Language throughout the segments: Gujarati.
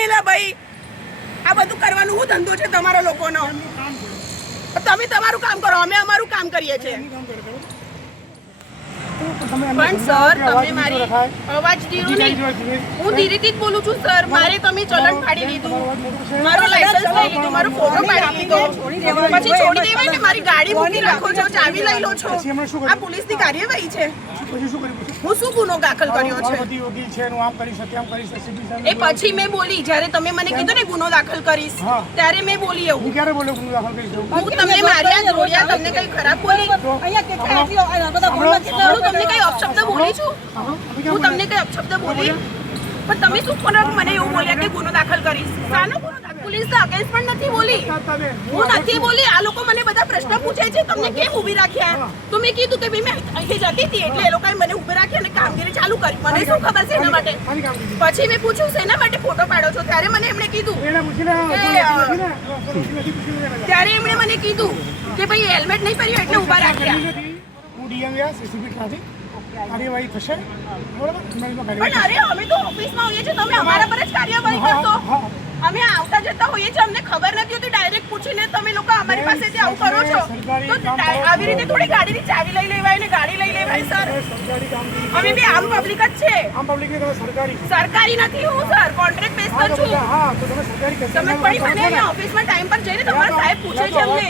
નહીં લા ભાઈ, આ બધું કરવાનું હું ધંધો છે તમારા લોકોનો? તમે તમારું કામ કરો, અમે અમારું કામ કરીએ છીએ. પણ સર તમે મારી અવાજ ધીરો નહીં, હું ધીરેથી જ બોલું છું સર. મારે તમે ચલણ પાડી લીધું, મારો લાયસન્સ લઈ લીધું, મારો ફોટો પાડી લીધો, પછી છોડી દેવાય ને? મારી ગાડી મૂકી રાખો છો, ચાવી લઈ લો છો. આ પોલીસની કાર્યવાહી છે. હું શું ગુનો દાખલ કર્યો છે એ પછી મેં બોલી. જ્યારે તમે મને કીધું ને ગુનો દાખલ કરીશ, ત્યારે મેં બોલી એવું. હું તમને માર્યા, રોડ્યા, તમને કઈ ખરાબ બોલી? તમને કઈ અપશબ્દ બોલી છું? હું તમને કઈ અપશબ્દ બોલી? પણ તમે શું મને એવું બોલ્યા કે ગુનો દાખલ કરીશ? શાનો ગુનો દાખલ? પોલીસ અગેન્સ્ટ પણ નથી બોલી, હું નથી બોલી. આ લોકો મને બધા પ્રશ્ન પૂછે છે તમને કેમ ઊભી રાખ્યા? તો મેં કીધું કે ભાઈ મેં અહીંથી જતી હતી એટલે એ લોકોએ મને ઊભી રાખી અને કામગીરી ચાલુ કરી. મને શું ખબર છે એના માટે? પછી મેં પૂછ્યું શેના માટે ફોટો પાડો છો? ત્યારે મને એમણે કીધું કે ભાઈ હેલ્મેટ નહીં પહેર્યું એટલે ઊભા રાખ્યા. કાર્યવાહી થશે. પણ અરે અમે તો ઓફિસમાં હોઈએ છીએ, તમે અમારા પર જ કાર્યવાહી કરશો. અમે આવતા જતા હોઈએ છીએ, અમને ખબર નથી હોતી. ડાયરેક્ટ પૂછીને તમે લોકો અમારી પાસેથી આવું કરો છો તો આવી રીતે થોડી ગાડીની ચાવી લઈ લેવાય ને ગાડી લઈ લેવાય સર? અમે બી આમ પબ્લિક જ છે. સરકારી નથી હું સર, કોન્ટ્રાક્ટ બેઝ પર છું. તમે પણ મને ઓફિસમાં ટાઈમ પર જઈને તમારા સાહેબ પૂછે છે અમને.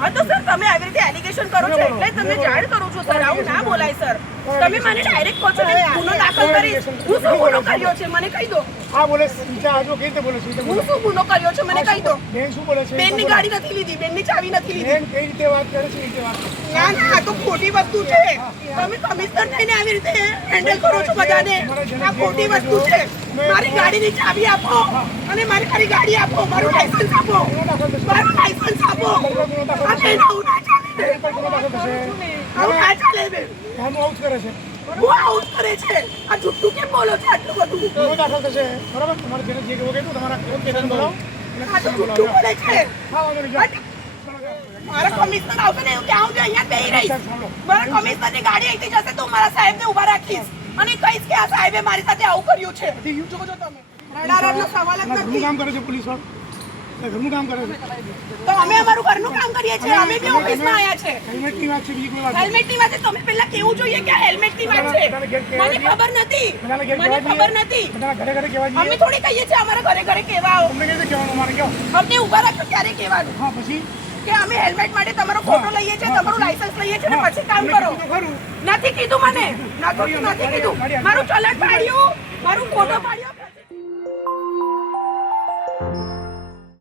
હા તો સર તમે આવી રીતે એલિગેશન કરો છો એટલે તમને જાણ કરું છું સર. આવું ના બોલાય સર. તમે મને ડાયરેક્ટ કહો છો કે ગુનો દાખલ કરીશ. હું શું ગુનો કર્યો છે મને કહી દો. હા બોલે સીધા આજો કે રીતે બોલે છે? હું શું ગુનો કર્યો છે મને કહી દો. બેન શું બોલે છે? બેનની ગાડી નથી લીધી, બેનની ચાવી નથી લીધી. બેન કઈ રીતે વાત કરે છે? રીતે વાત ના ના, આ તો ખોટી વસ્તુ છે. તમે કમિશનર થઈને આવી રીતે હેન્ડલ કરો છો બધાને. આ ખોટી વસ્તુ છે. મારી ગાડીની ચાવી આપો અને મારી ગાડી આપો, મારું લાયસન્સ આપો, મારું લાયસન્સ આપો. આ બેન આવું ના ચાલે, આવું ના ચાલે બેન. કામ આઉટ કરે છે. હું આઉટ કરે છે. આ જુઠ્ઠું કેમ બોલો છો આટલું બધું? ગુનો દાખલ થશે બરાબર. તમારે જેને જે કહેવું કીધું તમારા કોણ કેસન બોલાવો. આ તો જુઠ્ઠું બોલે છે. હા વાંધો નહીં. મારા કમિશનર આવશે ને કે હું અહીંયા બેહી રહીશ. મારા કમિશનરની ગાડી અહીંથી જશે તો મારા સાહેબને ઊભા રાખીશ અને કહીશ કે આ સાહેબે મારી સાથે આવું કર્યું છે. જો તમે રડારડનો સવાલ જ નથી. કામ કરે છે પોલીસ વાળો, ઘરનું કામ કરે છે. તો અમે અમારું ઘરનું કામ કરીએ છીએ. અમે બી ઓફિસમાં આવ્યા છે. હેલ્મેટની વાત છે, બીજી કોઈ વાત હેલ્મેટની વાત છે. તમે પહેલા કેવું જોઈએ કે હેલ્મેટની વાત છે. મને ખબર નથી, મને ખબર નથી. ઘરે ઘરે કહેવા અમે થોડી કહીએ છીએ અમારા ઘરે ઘરે કેવા આવો. તમને કઈ કહેવાનું? મારે કહો અમને ઊભા રાખો ત્યારે કહેવાનું. હા પછી કે અમે હેલ્મેટ માટે તમારો ફોટો લઈએ છીએ, તમારું લાયસન્સ લઈએ છીએ ને પછી કામ કરો. નથી કીધું મને, નથી કીધું. મારું ચલણ પાડ્યું, મારું ફોટો પાડ્યો.